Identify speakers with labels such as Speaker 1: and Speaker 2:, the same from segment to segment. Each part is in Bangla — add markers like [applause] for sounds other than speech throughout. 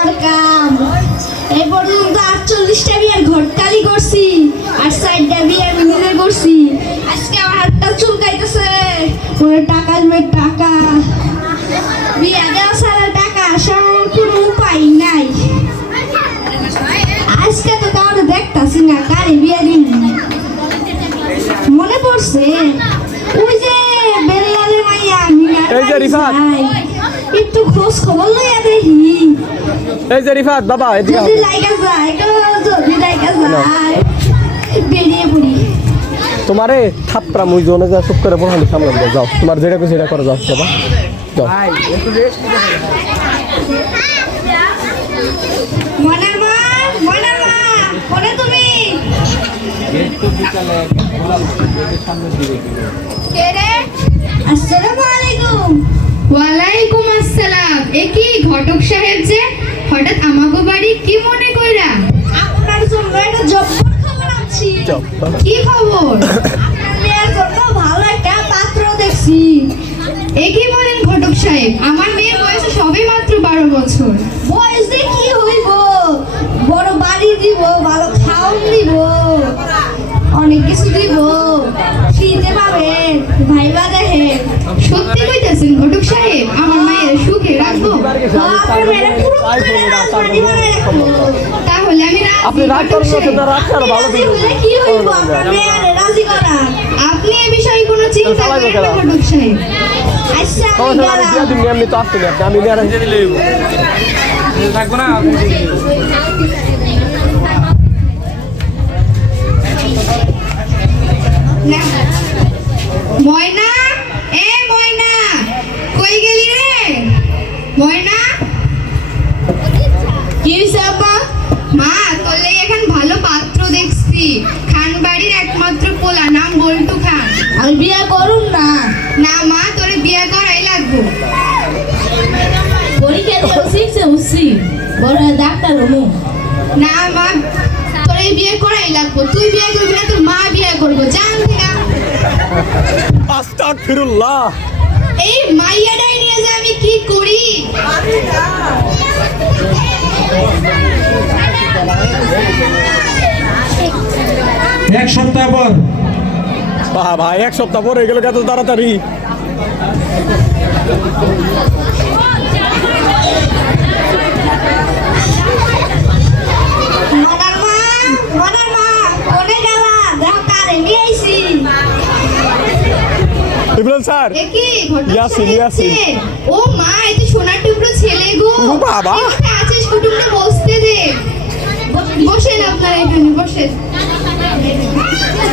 Speaker 1: আমার কাম এই পর্যন্ত আটচল্লিশটা বিয়ার ঘটকালি করছি আর সাইডটা বিয়ার মিলিয়ে করছি। আজকে আমার হাতটা চুলকাইতেছে। ওরে টাকা আসবে টাকা। বিয়া দেওয়া ছাড়া টাকা আসার কোনো উপায় নাই। আজকে তো কাউকে দেখতাছি না কারে বিয়া দিন মনে পড়ছে? ওই যে বেল্লালের মাইয়া আমি
Speaker 2: এই যে রিফাত।
Speaker 1: একটু খোঁজ খবর লইয়া দেখি।
Speaker 2: এই যে রিফাত বাবা এদিকে
Speaker 1: যদি
Speaker 2: আসো।
Speaker 1: লাইকা যায় তো? যদি লাইকা যায় বেরিয়ে পড়ি।
Speaker 2: তোমারে থাপড়া মুই জোনে যা চুপ করে সামনে দাও যাও। তোমার যেটা কিছু সেটা করে যাও বাবা যাও।
Speaker 1: আসসালামু আলাইকুম।
Speaker 3: ওয়ালাইকুম আসসালাম। এ কি ঘটক সাহেব যে? হঠাৎ আমাগো বাড়ি কি মনে কইরা?
Speaker 1: আপনার জন্য একটা জব্বর খবর আনছি।
Speaker 3: কি খবর?
Speaker 1: আপনার মেয়ের জন্য ভালো একটা পাত্র দেখছি।
Speaker 3: এ কি বলেন ঘটক সাহেব? আমার মেয়ের বয়স সবে মাত্র বারো বছর।
Speaker 1: বয়স দিয়ে কি হইব? বড় বাড়ি দিব ভালো খাওন দিব অনেক কিছু দিব।
Speaker 3: সত্যি কইতাছেন ঘটক সাহেব আমার মায়ের সুখে রাখব। তাহলে আমি
Speaker 2: আপনি রাগ করবেন। না ভালো
Speaker 1: কি হইব আপনার মেয়েরে? রাজি করা।
Speaker 3: আপনি এ বিষয়ে কোনো চিন্তা করেন না ঘটক সাহেব।
Speaker 1: আচ্ছা আমি
Speaker 2: তো আসতে আমি নিয়ে
Speaker 4: না
Speaker 3: কি হইছে আপা মা তোলে এখন ভালো পাত্র দেখছি। খান বাড়ির একমাত্র পোলা নাম বল্টু খান।
Speaker 1: আমি বিয়া করুন না।
Speaker 3: না মা তোরে বিয়ে করাই লাগবো।
Speaker 1: পরীক্ষা দিয়ে শিখছে বুঝছি বড় ডাক্তার হমু
Speaker 3: না মা তোরে বিয়ে করাই লাগবো। তুই বিয়ে করবি না তোর মা বিয়ে করব। জান থেকে।
Speaker 2: আস্তাগফিরুল্লাহ।
Speaker 3: এই মাইয়াটাই নিয়ে যে
Speaker 4: সপ্তাহ পর।
Speaker 2: বাহ ভাই এক সপ্তাহ পরে গেল কত তাড়াতাড়ি। ইমরান স্যার। ইয়াসিন, ইয়াসিন।
Speaker 3: ও মা এতে সোনার টুকরো ছেলে গো।
Speaker 2: ও বাবা।
Speaker 3: আছিস কুটুমটা বসতে দে। বসেন আপনারা এখানে বসেন।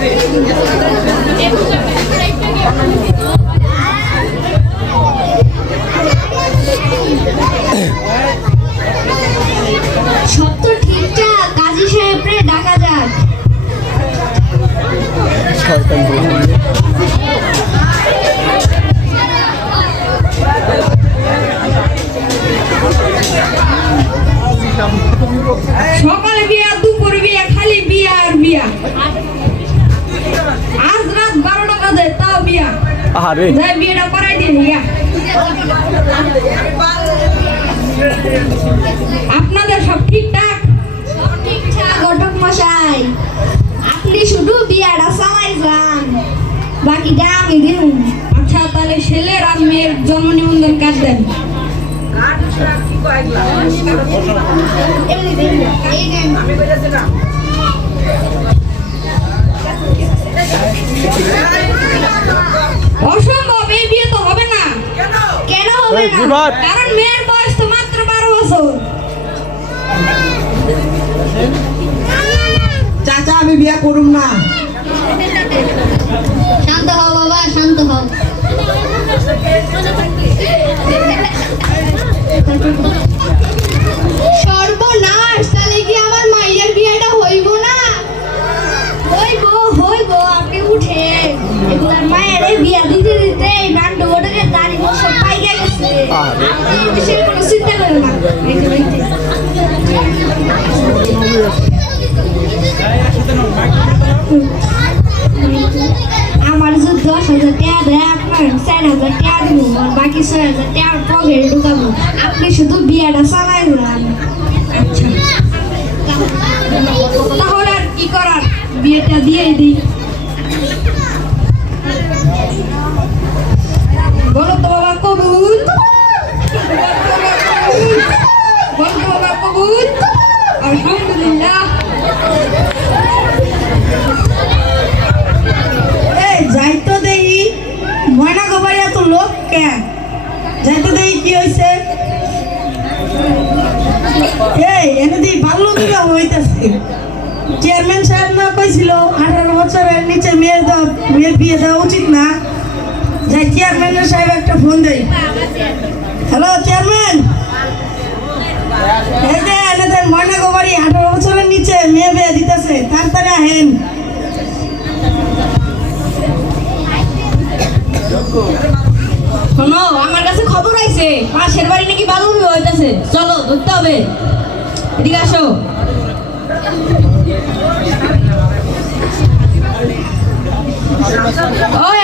Speaker 5: Okay.
Speaker 2: আহারে
Speaker 5: যাই বিয়েটা করাই দিন আপনাদের সব ঠিকঠাক?
Speaker 1: ঠিকঠাক। ঘটক মশাই আপনি শুধু বিয়াটা চালাই যান বাকিটা আমি দিন
Speaker 5: আচ্ছা তাহলে ছেলের আর মেয়ের জন্ম নিবন্ধন কাট দেন।
Speaker 1: এমনি দিন এই নেন।
Speaker 5: অসম্ভব কারণ মেয়ের বয়স তো মাত্র বারো বছর।
Speaker 6: চাচা আমি বিয়া করুম না।
Speaker 1: শান্ত হও বাবা শান্ত হও। [laughs]
Speaker 7: আমার যে দশ হাজার টাকা দেয় আপনার চার হাজার টাকা দেবো আর বাকি ছয় হাজার টাকা পকেটে ঢুকাবো। আপনি শুধু বিয়াটা চালাই দেন
Speaker 1: আচ্ছা। তাহলে আর কি করার? বিয়েটা দিয়ে দিই। বলো তো
Speaker 6: যাই তো দেই কি হয়েছে এই এনে দিই ভালো বিবাহ হইতেছে। চেয়ারম্যান সাহেব না কইছিল, আঠারো বছরের নিচে মেয়ে দেওয়া মেয়ের বিয়ে দেওয়া উচিত না। যাই চেয়ারম্যান সাহেব একটা ফোন দেই। হ্যালো চেয়ারম্যান এই যে, এনাদের ময়না গোবারি আঠারো বছরের নিচে মেয়ে বিয়ে দিতেছে, তাড়াতাড়ি আহেন।
Speaker 1: শোনো, আমার কাছে হইতেছে পাশের বাড়ি নাকি বালু হইতেছে। চলো ধরতে হবে। এদিকে আসো। ওই